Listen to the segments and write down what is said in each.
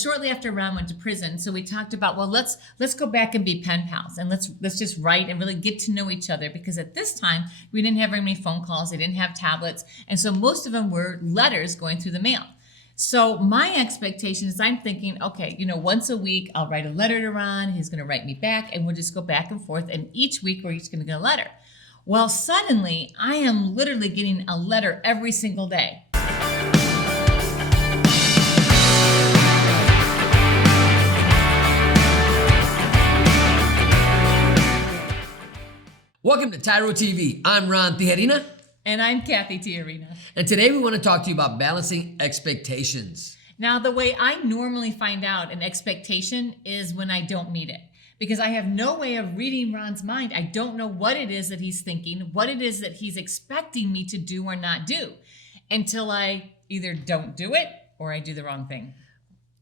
was shortly after Ron went to prison. So we talked about, well, let's go back and be pen pals, and let's just write and really get to know each other, because at this time we didn't have very many phone calls, they didn't have tablets, and so most of them were letters going through the mail. So my expectation is, I'm thinking, okay, once a week I'll write a letter to Ron, he's going to write me back, and we'll just go back and forth, and each week we're each going to get a letter. Well, suddenly I am literally getting a letter every single day. Welcome to TYRO TV. I'm Ron Tijerina. And I'm Cathy Tijerina. And today we want to talk to you about balancing expectations. Now, the way I normally find out an expectation is when I don't meet it, because I have no way of reading Ron's mind. I don't know what it is that he's thinking, what it is that he's expecting me to do or not do, until I either don't do it or I do the wrong thing.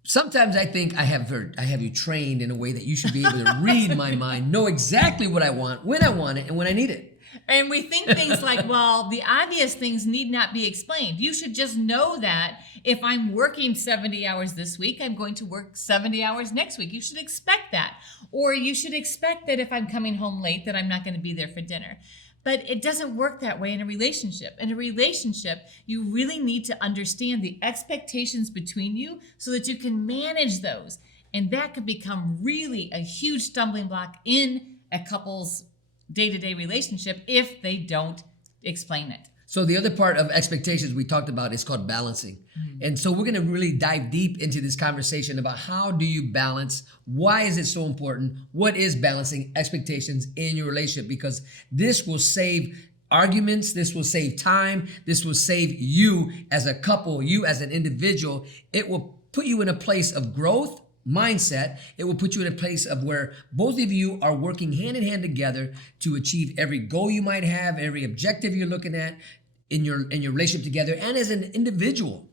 Sometimes I think I have you trained in a way that you should be able to read my mind, know exactly what I want, when I want it, and when I need it. And we think things like, well, the obvious things need not be explained. You should just know that if I'm working 70 hours this week, I'm going to work 70 hours next week. You should expect that. Or you should expect that if I'm coming home late, that I'm not going to be there for dinner. But it doesn't work that way in a relationship. In a relationship, you really need to understand the expectations between you so that you can manage those. And that could become really a huge stumbling block in a couple's day-to-day relationship if they don't explain it. So the other part of expectations we talked about is called balancing. And so we're going to really dive deep into this conversation about how do you balance? Why is it so important? What is balancing expectations in your relationship? Because this will save arguments, this will save time, this will save you as a couple, you as an individual. It will put you in a place of growth mindset. It will put you in a place of where both of you are working hand in hand together to achieve every goal you might have, every objective you're looking at in your relationship together and as an individual.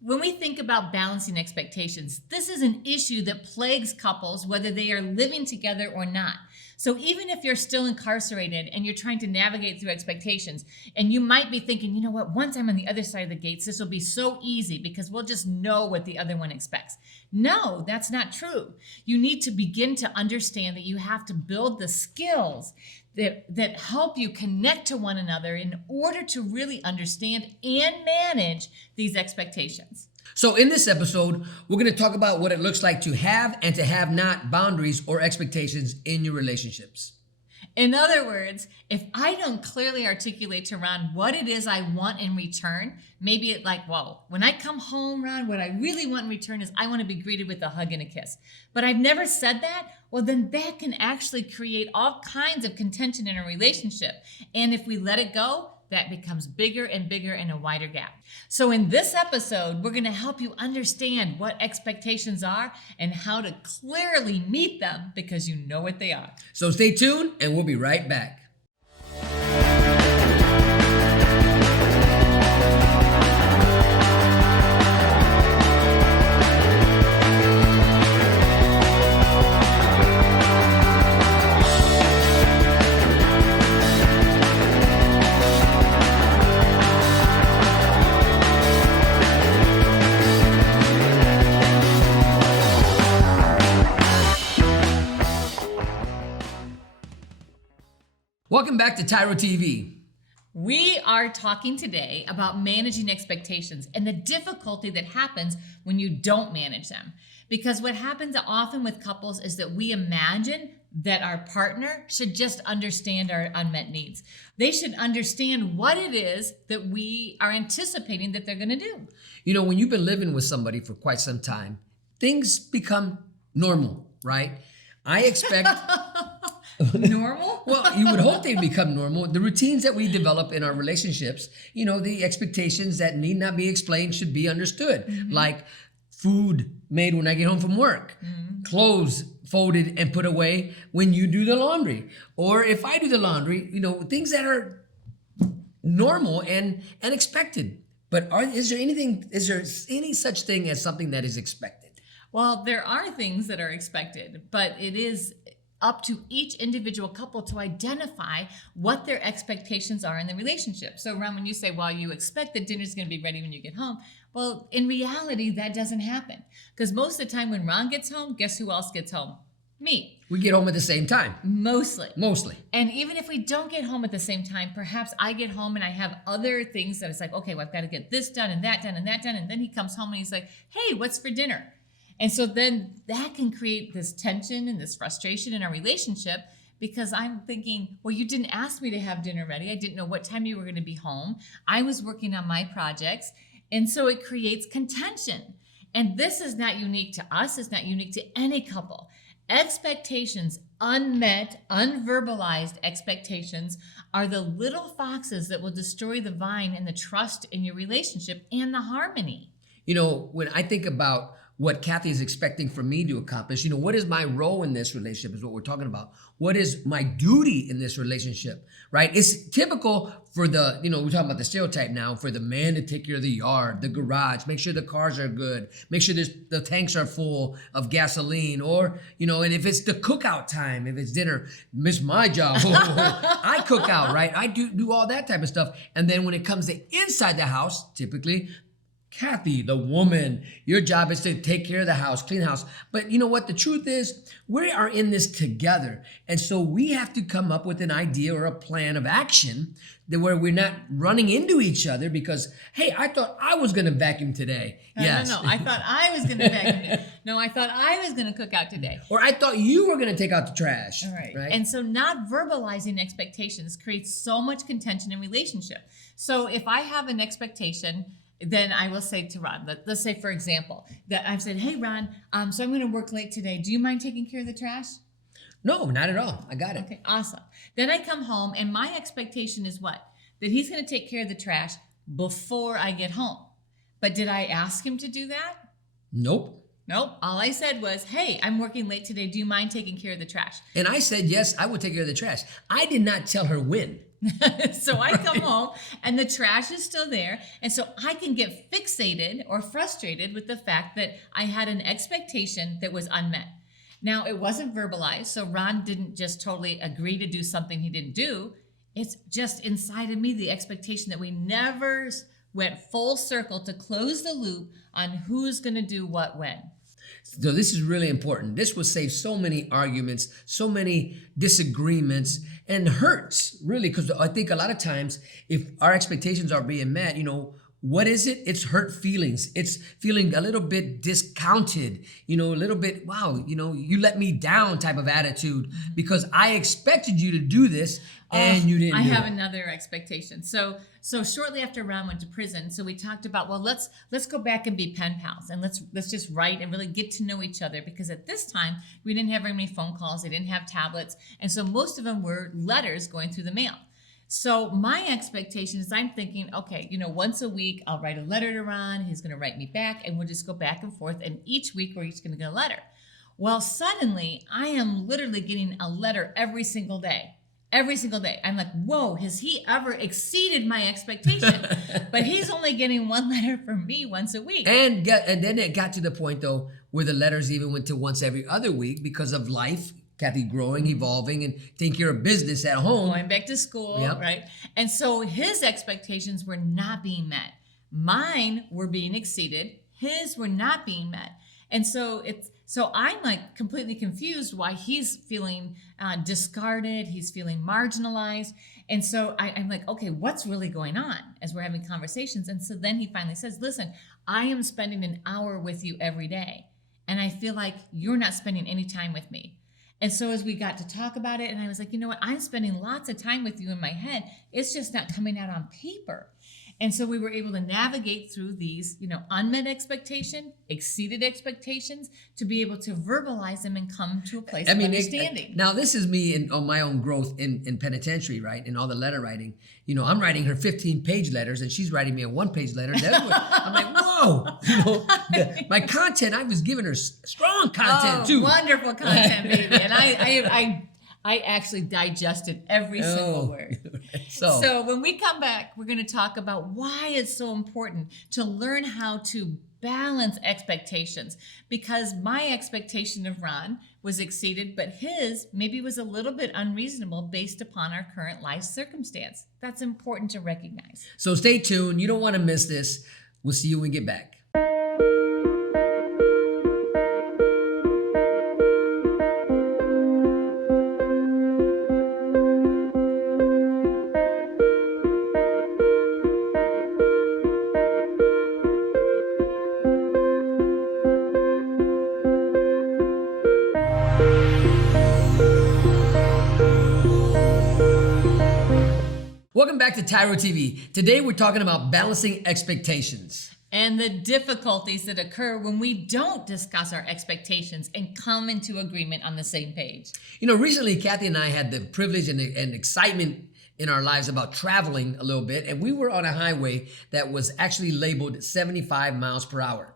When we think about balancing expectations, this is an issue that plagues couples, whether they are living together or not. So even if you're still incarcerated and you're trying to navigate through expectations, and you might be thinking, you know what, once I'm on the other side of the gates, this will be so easy because we'll just know what the other one expects. No, that's not true. You need to begin to understand that you have to build the skills that help you connect to one another in order to really understand and manage these expectations. So in this episode, we're going to talk about what it looks like to have and to have not boundaries or expectations in your relationships. In other words, if I don't clearly articulate to Ron what it is I want in return, maybe it's like, well, when I come home, Ron, what I really want in return is I want to be greeted with a hug and a kiss. But I've never said that. Well, then that can actually create all kinds of contention in a relationship. And if we let it go, that becomes bigger and bigger and a wider gap. So in this episode, we're going to help you understand what expectations are and how to clearly meet them because you know what they are. So stay tuned and we'll be right back. Welcome back to TYRO TV. We are talking today about managing expectations and the difficulty that happens when you don't manage them. Because what happens often with couples is that we imagine that our partner should just understand our unmet needs. They should understand what it is that we are anticipating that they're going to do. You know, when you've been living with somebody for quite some time, things become normal, right? I expect... Normal? Well, you would hope they'd become normal. The routines that we develop in our relationships, you know, the expectations that need not be explained should be understood. Like food made when I get home from work, clothes folded and put away when you do the laundry. Or if I do the laundry, you know, things that are normal and expected. But is there any such thing as something that is expected? Well, there are things that are expected, but it is up to each individual couple to identify what their expectations are in the relationship. So Ron, when you say, well, you expect that dinner's going to be ready when you get home, well, in reality, that doesn't happen. Because most of the time when Ron gets home, guess who else gets home? Me. We get home at the same time. Mostly. And even if we don't get home at the same time, perhaps I get home and I have other things that it's like, okay, well, I've got to get this done and that done and that done. And then he comes home and he's like, hey, what's for dinner? And so then that can create this tension and this frustration in our relationship because I'm thinking, well, you didn't ask me to have dinner ready. I didn't know what time you were going to be home. I was working on my projects. And so it creates contention. And this is not unique to us. It's not unique to any couple. Expectations, unmet, unverbalized expectations are the little foxes that will destroy the vine and the trust in your relationship and the harmony. You know, when I think about what Cathy is expecting from me to accomplish, you know, what is my role in this relationship is what we're talking about. What is my duty in this relationship, right? It's typical for the, you know, we're talking about the stereotype now, for the man to take care of the yard, the garage, make sure the cars are good, make sure the tanks are full of gasoline, or, you know, and if it's the cookout time, if it's dinner, miss my job. I cook out, right? I do all that type of stuff. And then when it comes to inside the house, typically, Cathy, the woman, your job is to take care of the house, clean the house. But you know what? The truth is, we are in this together. And so we have to come up with an idea or a plan of action that where we're not running into each other because, hey, I thought I was going to vacuum today. No, I thought I was going to vacuum. No, I thought I was going to cook out today. Or I thought you were going to take out the trash. All right. And so not verbalizing expectations creates so much contention in relationship. So if I have an expectation, then I will say to Ron, let's say, for example, that I've said, hey, Ron, so I'm going to work late today. Do you mind taking care of the trash? No, not at all. I got it. Okay, awesome. Then I come home and my expectation is what? That he's going to take care of the trash before I get home. But did I ask him to do that? Nope. All I said was, hey, I'm working late today. Do you mind taking care of the trash? And I said, yes, I will take care of the trash. I did not tell her when. So I come home and the trash is still there. And so I can get fixated or frustrated with the fact that I had an expectation that was unmet. Now, it wasn't verbalized. So Ron didn't just totally agree to do something he didn't do. It's just inside of me, the expectation that we never went full circle to close the loop on who's going to do what when. So this is really important. This will save so many arguments, so many disagreements, and hurts, really, because I think a lot of times if our expectations are being met, you know, what is it? It's hurt feelings. It's feeling a little bit discounted, you know, a little bit, wow, you know, you let me down type of attitude because I expected you to do this and you didn't. I have another expectation. So shortly after Ron went to prison, so we talked about, well, let's go back and be pen pals and let's just write and really get to know each other, because at this time we didn't have very many phone calls, they didn't have tablets, and so most of them were letters going through the mail. So my expectation is I'm thinking, okay, you know, once a week I'll write a letter to Ron, he's going to write me back, and we'll just go back and forth, and each week we're each going to get a letter. Well, suddenly I am literally getting a letter every single day. Every single day. I'm like, whoa, has he ever exceeded my expectation? But he's only getting one letter from me once a week. And then it got to the point, though, where the letters even went to once every other week because of life, Cathy growing, evolving, and taking care of business at home. Going back to school, right? And so his expectations were not being met. Mine were being exceeded. His were not being met. And so I'm like completely confused why he's feeling discarded. He's feeling marginalized. And so I'm like, okay, what's really going on as we're having conversations? And so then he finally says, listen, I am spending an hour with you every day. And I feel like you're not spending any time with me. And so as we got to talk about it, and I was like, you know what, I'm spending lots of time with you in my head. It's just not coming out on paper. And so we were able to navigate through these, you know, unmet expectation, exceeded expectations, to be able to verbalize them and come to a place of understanding. Now, this is me on my own growth in penitentiary, right? In all the letter writing. You know, I'm writing her 15-page letters, and she's writing me a one-page letter. I'm like, whoa! You know, my content, I was giving her strong content too. Wonderful content, baby. And I actually digested every single word. So when we come back, we're going to talk about why it's so important to learn how to balance expectations, because my expectation of Ron was exceeded, but his maybe was a little bit unreasonable based upon our current life circumstance. That's important to recognize. So stay tuned. You don't want to miss this. We'll see you when we get back. Welcome back to TYRO TV. Today we're talking about balancing expectations. And the difficulties that occur when we don't discuss our expectations and come into agreement on the same page. You know, recently Cathy and I had the privilege and excitement in our lives about traveling a little bit, and we were on a highway that was actually labeled 75 miles per hour.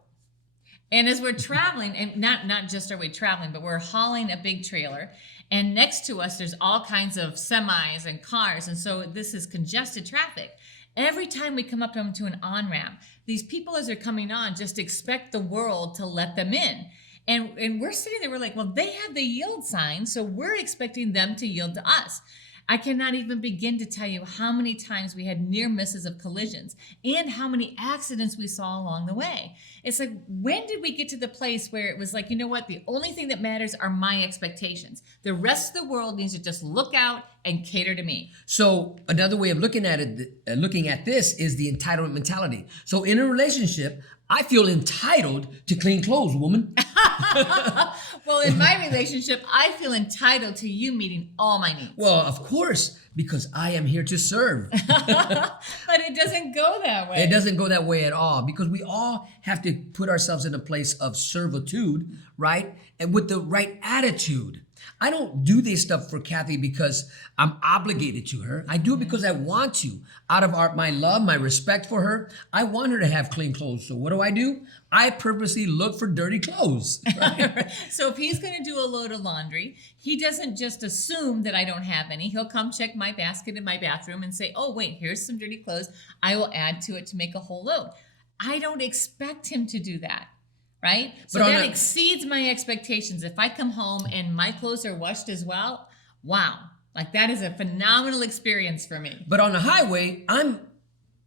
And as we're traveling, and not just are we traveling, but we're hauling a big trailer, and next to us there's all kinds of semis and cars, and so this is congested traffic. Every time we come up to an on-ramp, these people as they're coming on just expect the world to let them in. And we're sitting there, we're like, well, they have the yield sign, so we're expecting them to yield to us. I cannot even begin to tell you how many times we had near misses of collisions and how many accidents we saw along the way. It's like, when did we get to the place where it was like, you know what, the only thing that matters are my expectations. The rest of the world needs to just look out and cater to me. So another way of looking at it, looking at this, is the entitlement mentality. So in a relationship, I feel entitled to clean clothes, woman. Well, in my relationship, I feel entitled to you meeting all my needs. Well, of course, because I am here to serve. But it doesn't go that way. It doesn't go that way at all, because we all have to put ourselves in a place of servitude, right? And with the right attitude. I don't do this stuff for Cathy because I'm obligated to her. I do it because I want to. Out of my love, my respect for her, I want her to have clean clothes. So what do? I purposely look for dirty clothes. Right? So if he's going to do a load of laundry, he doesn't just assume that I don't have any. He'll come check my basket in my bathroom and say, oh, wait, here's some dirty clothes. I will add to it to make a whole load. I don't expect him to do that. Right? So that exceeds my expectations. If I come home and my clothes are washed as well, wow. Like, that is a phenomenal experience for me. But on the highway,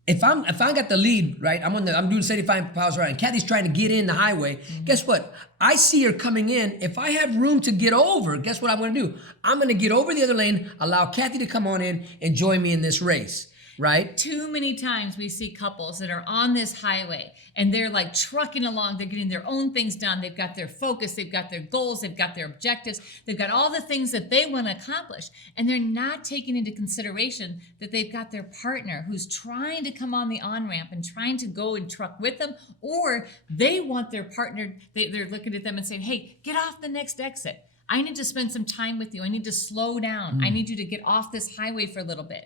if I got the lead, right? I'm doing 75 miles per hour, and Cathy's trying to get in the highway. Mm-hmm. Guess what? I see her coming in. If I have room to get over, guess what I'm going to do? I'm going to get over the other lane, allow Cathy to come on in and join me in this race. Right? Too many times we see couples that are on this highway and they're like trucking along. They're getting their own things done. They've got their focus. They've got their goals. They've got their objectives. They've got all the things that they want to accomplish. And they're not taking into consideration that they've got their partner who's trying to come on the on-ramp and trying to go and truck with them. Or they want their partner, they're looking at them and saying, hey, get off the next exit. I need to spend some time with you. I need to slow down. I need you to get off this highway for a little bit.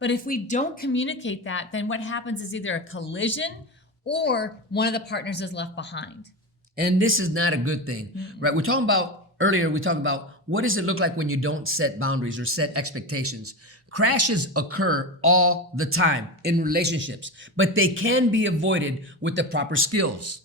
But if we don't communicate that, then what happens is either a collision or one of the partners is left behind. And this is not a good thing, right? We talked about what does it look like when you don't set boundaries or set expectations. Crashes occur all the time in relationships, but they can be avoided with the proper skills.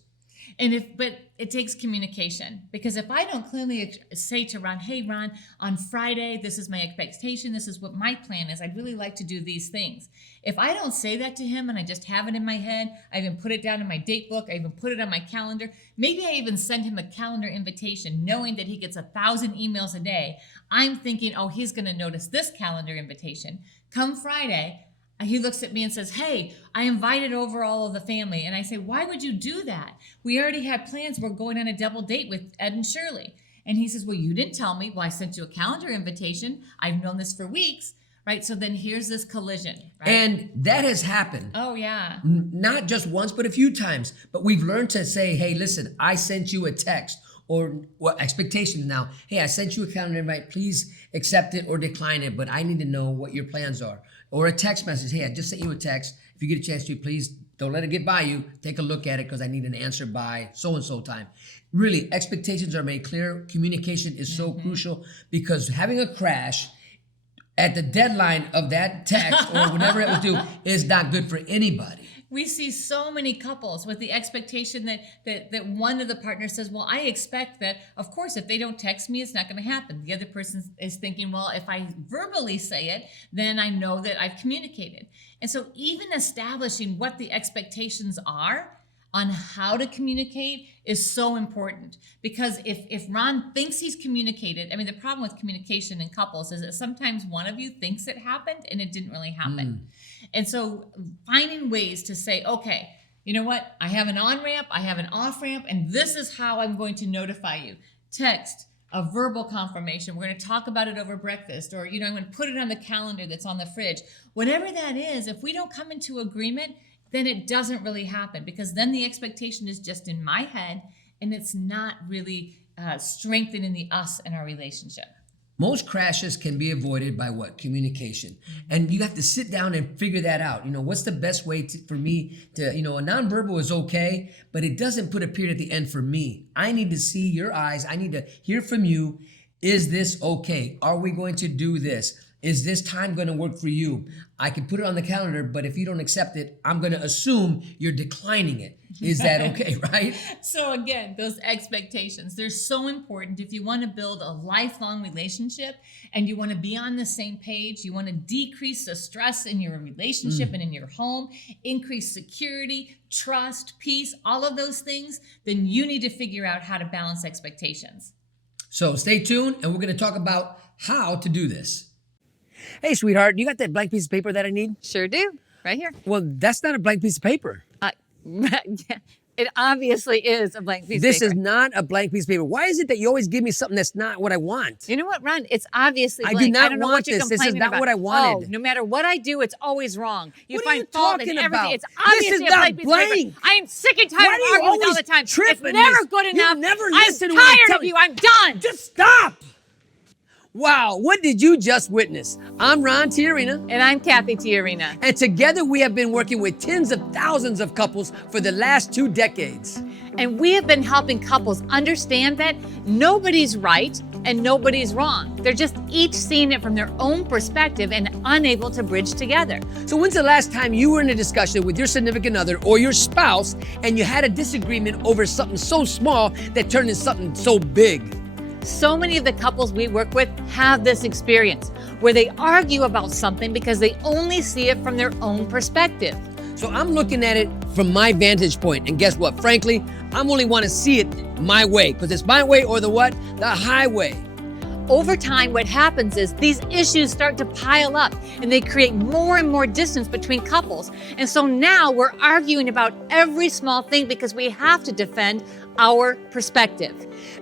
But it takes communication, because if I don't clearly say to Ron, hey, Ron, on Friday, this is my expectation. This is what my plan is. I'd really like to do these things. If I don't say that to him and I just have it in my head, I even put it down in my date book. I even put it on my calendar. Maybe I even send him a calendar invitation, knowing that he gets 1,000 emails a day. I'm thinking, oh, he's going to notice this calendar invitation. Come Friday, he looks at me and says, hey, I invited over all of the family. And I say, why would you do that? We already had plans. We're going on a double date with Ed and Shirley. And he says, well, you didn't tell me. Well, I sent you a calendar invitation. I've known this for weeks, right? So then here's this collision, right? And that has happened. Oh, yeah. Not just once, but a few times. But we've learned to say, hey, listen, I sent you a text. Or what expectations now. Hey, I sent you a calendar invite. Please accept it or decline it, but I need to know what your plans are. Or a text message. Hey, I just sent you a text. If you get a chance to, please don't let it get by you. Take a look at it because I need an answer by so-and-so time. Really, expectations are made clear. Communication is so crucial, because having a crash at the deadline of that text or whatever it was due is not good for anybody. We see so many couples with the expectation that one of the partners says, well, I expect that, of course, if they don't text me, it's not going to happen. The other person is thinking, well, if I verbally say it, then I know that I've communicated. And so even establishing what the expectations are on how to communicate is so important, because if Ron thinks he's communicated, I mean, the problem with communication in couples is that sometimes one of you thinks it happened and it didn't really happen. And so finding ways to say, okay, you know what? I have an on-ramp, I have an off-ramp, and this is how I'm going to notify you. Text, a verbal confirmation. We're going to talk about it over breakfast, or, I'm going to put it on the calendar that's on the fridge. Whatever that is, if we don't come into agreement, then it doesn't really happen, because then the expectation is just in my head and it's not really strengthening the us in our relationship. Most crashes can be avoided by what? Communication. And you have to sit down and figure that out. What's the best way for me to, a nonverbal is okay, but it doesn't put a period at the end for me. I need to see your eyes. I need to hear from you. Is this okay? Are we going to do this? Is this time going to work for you? I can put it on the calendar, but if you don't accept it, I'm going to assume you're declining it. Is that okay, right? So again, those expectations, they're so important. If you want to build a lifelong relationship and you want to be on the same page, you want to decrease the stress in your relationship and in your home, increase security, trust, peace, all of those things, then you need to figure out how to balance expectations. So stay tuned, and we're going to talk about how to do this. Hey, sweetheart, you got that blank piece of paper that I need? Sure do. Right here. Well, that's not a blank piece of paper. It obviously is a blank piece of paper. This is not a blank piece of paper. Why is it that you always give me something that's not what I want? You know what, Ron? It's obviously blank. I do not don't know want what you're this. This is complaining not about. what I wanted. Oh, no matter what I do, it's always wrong. You What are find you fault talking in everything. about? It's obviously This is a not blank piece of blank. paper. I am sick and tired Why of do you arguing all always the time. trip It's in never this? good You enough. never I'm listen to what I'm tired of telling you. I'm done. Just stop! Wow, what did you just witness? I'm Ron Tijerina. And I'm Cathy Tijerina. And together we have been working with tens of thousands of couples for the last 2 decades. And we have been helping couples understand that nobody's right and nobody's wrong. They're just each seeing it from their own perspective and unable to bridge together. So when's the last time you were in a discussion with your significant other or your spouse and you had a disagreement over something so small that turned into something so big? So many of the couples we work with have this experience where they argue about something because they only see it from their own perspective. So I'm looking at it from my vantage point, and guess what? Frankly, I'm only want to see it my way, because it's my way or the what? The highway. Over time, what happens is these issues start to pile up and they create more and more distance between couples. And so now we're arguing about every small thing because we have to defend our perspective.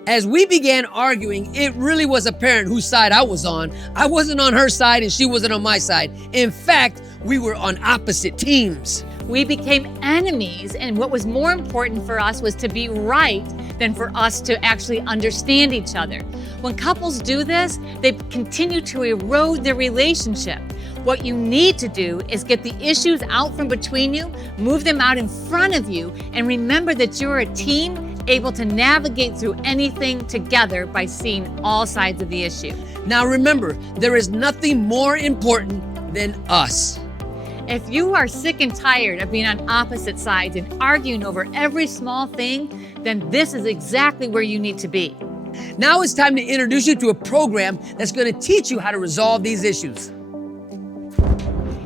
As we began arguing, it really was apparent whose side I was on. I wasn't on her side and she wasn't on my side. In fact, we were on opposite teams. We became enemies, and what was more important for us was to be right than for us to actually understand each other. When couples do this, they continue to erode their relationship. What you need to do is get the issues out from between you, move them out in front of you, and remember that you're a team able to navigate through anything together by seeing all sides of the issue. Now remember, there is nothing more important than us. If you are sick and tired of being on opposite sides and arguing over every small thing, then this is exactly where you need to be. Now it's time to introduce you to a program that's going to teach you how to resolve these issues.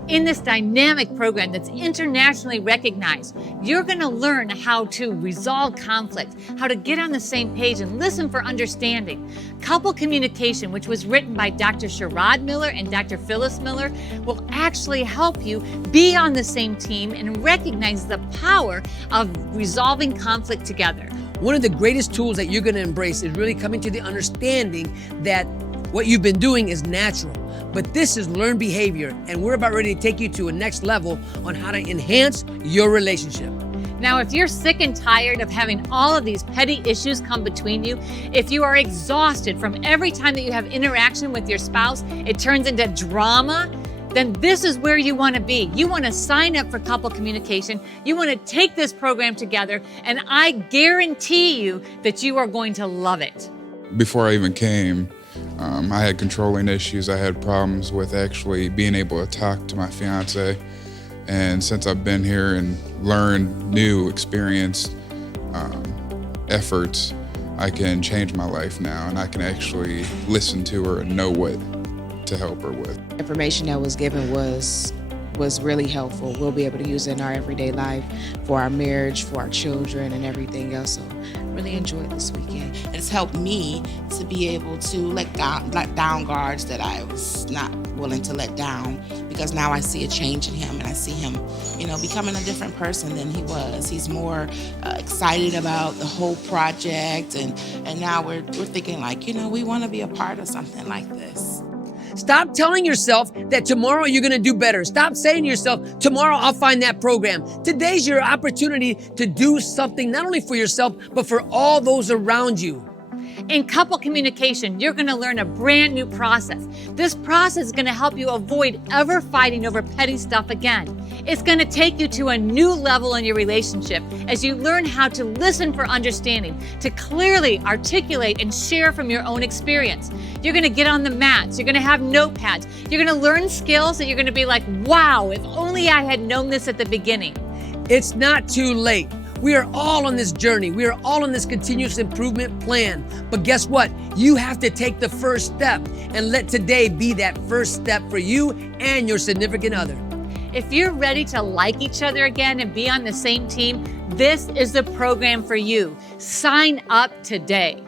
In this dynamic program that's internationally recognized, you're going to learn how to resolve conflict, how to get on the same page and listen for understanding. Couple communication, which was written by Dr. Sherrod Miller and Dr. Phyllis Miller, will actually help you be on the same team and recognize the power of resolving conflict together. One of the greatest tools that you're going to embrace is really coming to the understanding that what you've been doing is natural. But this is learned behavior, and we're about ready to take you to a next level on how to enhance your relationship. Now, if you're sick and tired of having all of these petty issues come between you, if you are exhausted from every time that you have interaction with your spouse, it turns into drama, then this is where you want to be. You want to sign up for couple communication. You want to take this program together, and I guarantee you that you are going to love it. Before I even came, I had controlling issues. I had problems with actually being able to talk to my fiance And since I've been here and learned new, experienced efforts, I can change my life now, and I can actually listen to her and know what to help her with. Information that was given was really helpful. We'll be able to use it in our everyday life for our marriage, for our children, and everything else. So I really enjoyed this weekend. It's helped me to be able to let down guards that I was not willing to let down, because now I see a change in him, and I see him, becoming a different person than he was. He's more excited about the whole project, and now we're thinking like, we want to be a part of something like this. Stop telling yourself that tomorrow you're going to do better. Stop saying to yourself, tomorrow I'll find that program. Today's your opportunity to do something not only for yourself, but for all those around you. In couple communication, you're going to learn a brand new process. This process is going to help you avoid ever fighting over petty stuff again. It's going to take you to a new level in your relationship as you learn how to listen for understanding, to clearly articulate and share from your own experience. You're going to get on the mats. You're going to have notepads. You're going to learn skills that you're going to be like, wow, if only I had known this at the beginning. It's not too late. We are all on this journey. We are all on this continuous improvement plan. But guess what? You have to take the first step and let today be that first step for you and your significant other. If you're ready to like each other again and be on the same team, this is the program for you. Sign up today.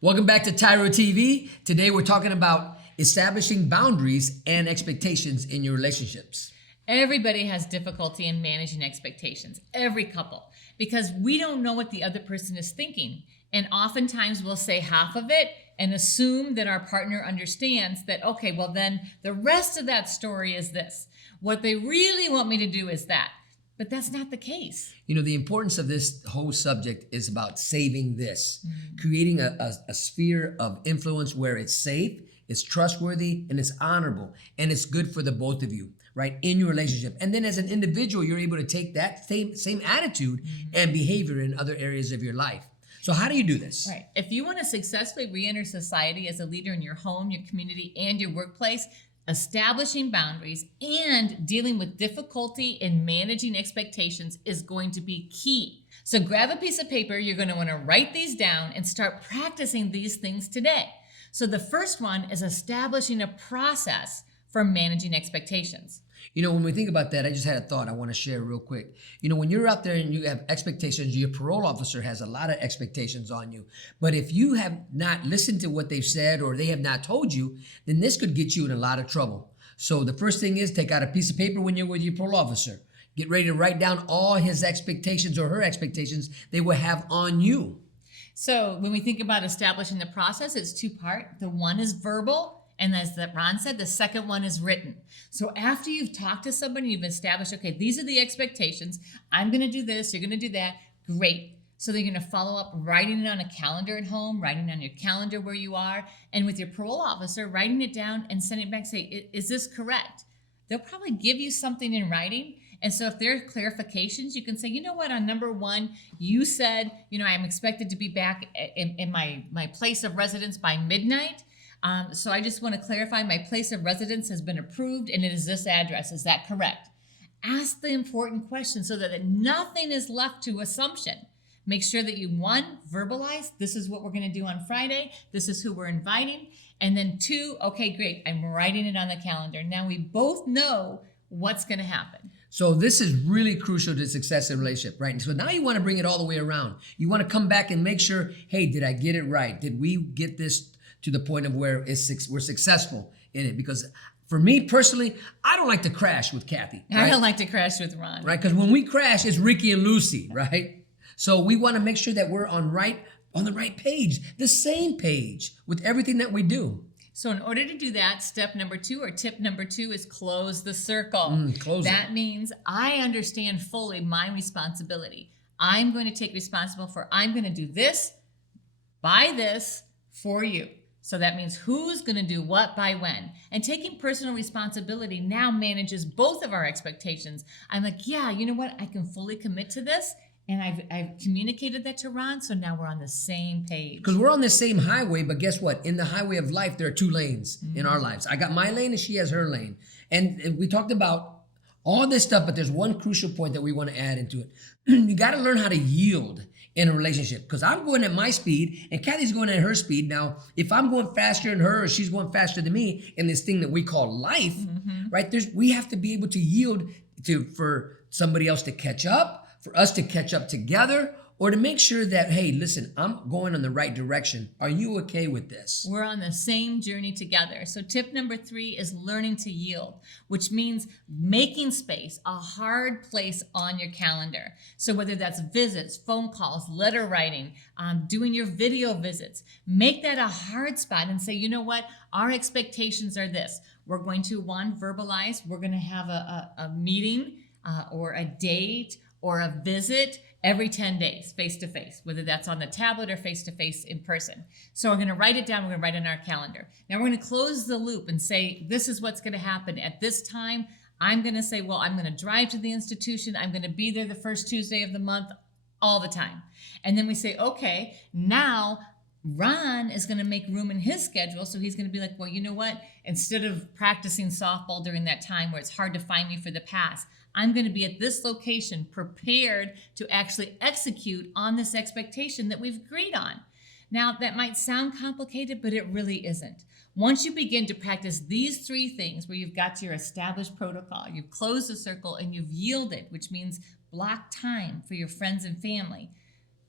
Welcome back to TYRO TV. Today we're talking about establishing boundaries and expectations in your relationships. Everybody has difficulty in managing expectations, every couple, because we don't know what the other person is thinking. And oftentimes we'll say half of it and assume that our partner understands that, okay, well then the rest of that story is this. What they really want me to do is that. But that's not the case. The importance of this whole subject is about saving this, creating a sphere of influence where it's safe, it's trustworthy, and it's honorable, and it's good for the both of you, right, in your relationship. And then as an individual, you're able to take that same attitude and behavior in other areas of your life. So how do you do this? Right. If you want to successfully re-enter society as a leader in your home, your community, and your workplace, establishing boundaries and dealing with difficulty in managing expectations is going to be key. So grab a piece of paper. You're going to want to write these down and start practicing these things today. So the first one is establishing a process for managing expectations. When we think about that, I just had a thought I want to share real quick. When you're out there and you have expectations, your parole officer has a lot of expectations on you. But if you have not listened to what they've said or they have not told you, then this could get you in a lot of trouble. So the first thing is take out a piece of paper when you're with your parole officer. Get ready to write down all his expectations or her expectations they will have on you. So when we think about establishing the process, it's two-part. The one is verbal, and as Ron said, the second one is written. So after you've talked to somebody, you've established, okay, these are the expectations. I'm going to do this. You're going to do that. Great. So they're going to follow up writing it on a calendar at home, writing on your calendar where you are, and with your parole officer, writing it down and sending it back, say, is this correct? They'll probably give you something in writing. And so if there are clarifications, you can say, you know what, on number one, you said, I'm expected to be back in my place of residence by midnight. So I just want to clarify my place of residence has been approved and it is this address. Is that correct? Ask the important questions so that nothing is left to assumption. Make sure that you, one, verbalize, this is what we're going to do on Friday. This is who we're inviting. And then two, okay, great, I'm writing it on the calendar. Now we both know what's going to happen. So this is really crucial to success in a relationship, right? And so now you want to bring it all the way around. You want to come back and make sure, hey, did I get it right? Did we get this to the point of where we're successful in it? Because for me personally, I don't like to crash with Cathy. Right? I don't like to crash with Ron. Right? Because when we crash, it's Ricky and Lucy, right? So we want to make sure that we're on the right page, the same page with everything that we do. So in order to do that, step number two or tip number two is close the circle. That means I understand fully my responsibility. I'm going to take I'm going to do this, by this, for you. So that means who's going to do what by when. And taking personal responsibility now manages both of our expectations. I'm like, yeah, you know what? I can fully commit to this And I've communicated that to Ron, so now we're on the same page. Because we're on the same highway, but guess what? In the highway of life, there are two lanes in our lives. I got my lane and she has her lane. And we talked about all this stuff, but there's one crucial point that we want to add into it. You got to learn how to yield in a relationship, because I'm going at my speed and Kathy's going at her speed. Now, if I'm going faster than her or she's going faster than me in this thing that we call life, right? We have to be able to yield for somebody else to catch up, for us to catch up together, or to make sure that, hey, listen, I'm going in the right direction. Are you okay with this? We're on the same journey together. So tip number 3 is learning to yield, which means making space a hard place on your calendar. So whether that's visits, phone calls, letter writing, doing your video visits, make that a hard spot and say, you know what? Our expectations are this. We're going to, verbalize. We're going to have a meeting or a date or a visit every 10 days, face-to-face, whether that's on the tablet or face-to-face in person. So we're going to write it down. We're going to write it in our calendar. Now we're going to close the loop and say, this is what's going to happen. At this time, I'm going to say, well, I'm going to drive to the institution. I'm going to be there the first Tuesday of the month all the time. And then we say, okay, now Ron is going to make room in his schedule. So he's going to be like, well, you know what? Instead of practicing softball during that time where it's hard to find me for the pass, I'm going to be at this location prepared to actually execute on this expectation that we've agreed on. Now, that might sound complicated, but it really isn't. Once you begin to practice these 3 things where you've got your established protocol, you've closed the circle and you've yielded, which means block time for your friends and family,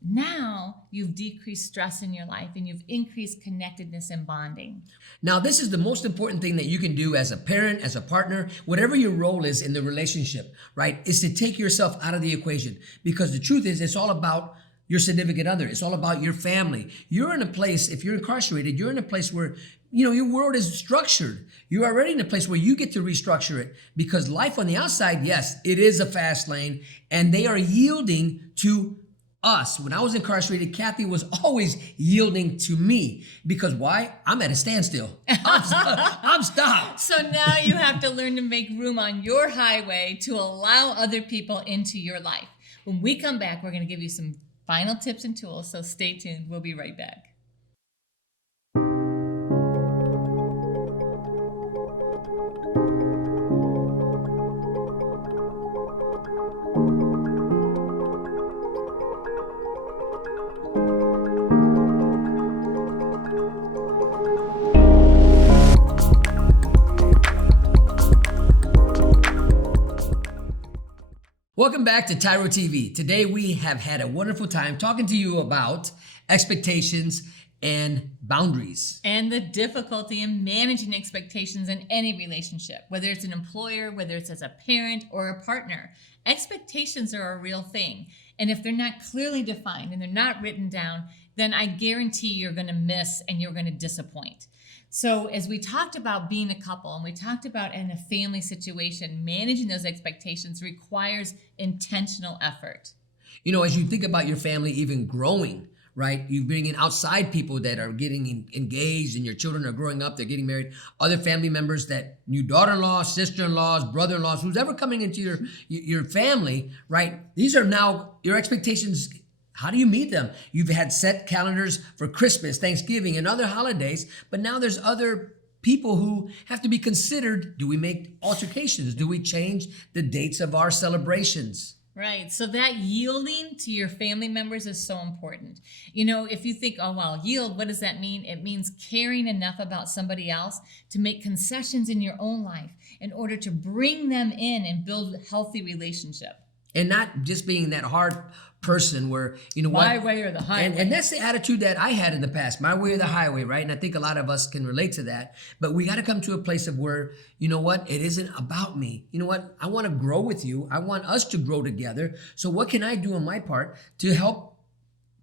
now you've decreased stress in your life and you've increased connectedness and bonding. Now, this is the most important thing that you can do as a parent, as a partner, whatever your role is in the relationship, right? Is to take yourself out of the equation. Because the truth is, it's all about your significant other. It's all about your family. You're in a place, if you're incarcerated, you're in a place where, your world is structured. You're already in a place where you get to restructure it, because life on the outside, yes, it is a fast lane, and they are yielding to us. When I was incarcerated, Kathy was always yielding to me. Because why? I'm at a standstill. I'm stopped. So now you have to learn to make room on your highway to allow other people into your life. When we come back, we're going to give you some final tips and tools. So stay tuned. We'll be right back. Welcome back to TYRO TV. Today we have had a wonderful time talking to you about expectations and boundaries. And the difficulty in managing expectations in any relationship, whether it's an employer, whether it's as a parent or a partner. Expectations are a real thing. And if they're not clearly defined and they're not written down, then I guarantee you're going to miss and you're going to disappoint. So as we talked about being a couple and we talked about in a family situation, managing those expectations requires intentional effort. As you think about your family even growing, right? You bring in outside people that are getting engaged and your children are growing up, they're getting married, other family members, that new daughter-in-laws, sister-in-laws, brother-in-laws, who's ever coming into your family, right? These are now your expectations. How do you meet them? You've had set calendars for Christmas, Thanksgiving, and other holidays, but now there's other people who have to be considered. Do we make altercations? Do we change the dates of our celebrations? Right. So that yielding to your family members is so important. If you think, oh, well, yield, what does that mean? It means caring enough about somebody else to make concessions in your own life in order to bring them in and build a healthy relationship. And not just being that hard person where, my way or the highway. And that's the attitude that I had in the past, my way or the highway, right? And I think a lot of us can relate to that. But we got to come to a place of where, it isn't about me. I want to grow with you. I want us to grow together. So what can I do on my part to help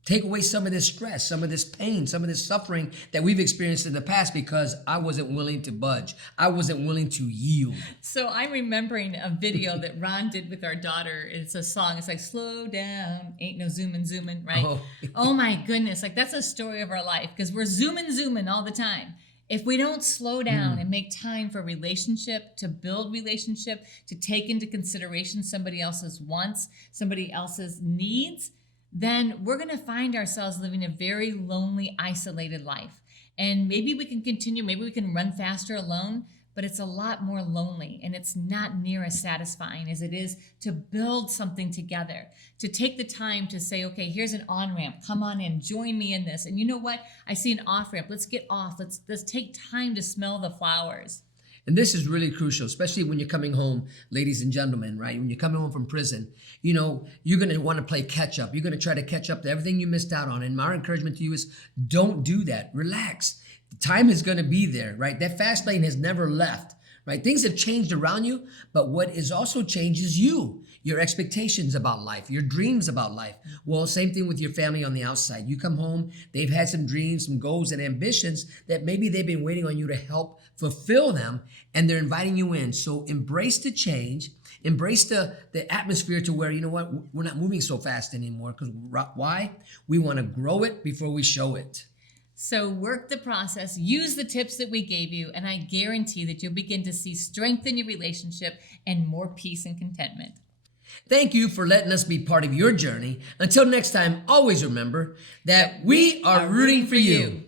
take away some of this stress, some of this pain, some of this suffering that we've experienced in the past because I wasn't willing to budge. I wasn't willing to yield. So I'm remembering a video that Ron did with our daughter. It's a song. It's like, slow down, ain't no zooming, right? Oh my goodness. Like, that's a story of our life because we're zooming all the time. If we don't slow down and make time for relationship, to build relationship, to take into consideration somebody else's wants, somebody else's needs, then we're going to find ourselves living a very lonely, isolated life. And maybe we can continue, maybe we can run faster alone, but it's a lot more lonely, and it's not near as satisfying as it is to build something together, to take the time to say, okay, here's an on-ramp, come on in, join me in this. And you know what? I see an off-ramp, let's get off, let's take time to smell the flowers. And this is really crucial, especially when you're coming home, ladies and gentlemen, right? When you're coming home from prison, you know, you're going to want to play catch up. You're going to try to catch up to everything you missed out on. And my encouragement to you is don't do that. Relax. The time is going to be there, right? That fast lane has never left, right? Things have changed around you, but what is also changed is you, your expectations about life, your dreams about life. Well, same thing with your family on the outside. You come home, they've had some dreams, some goals and ambitions that maybe they've been waiting on you to help fulfill them, and they're inviting you in. So embrace the change, embrace the atmosphere to where, you know what, we're not moving so fast anymore. Because why? We want to grow it before we show it. So work the process, use the tips that we gave you, and I guarantee that you'll begin to see strength in your relationship and more peace and contentment. Thank you for letting us be part of your journey. Until next time, always remember that we are rooting for you.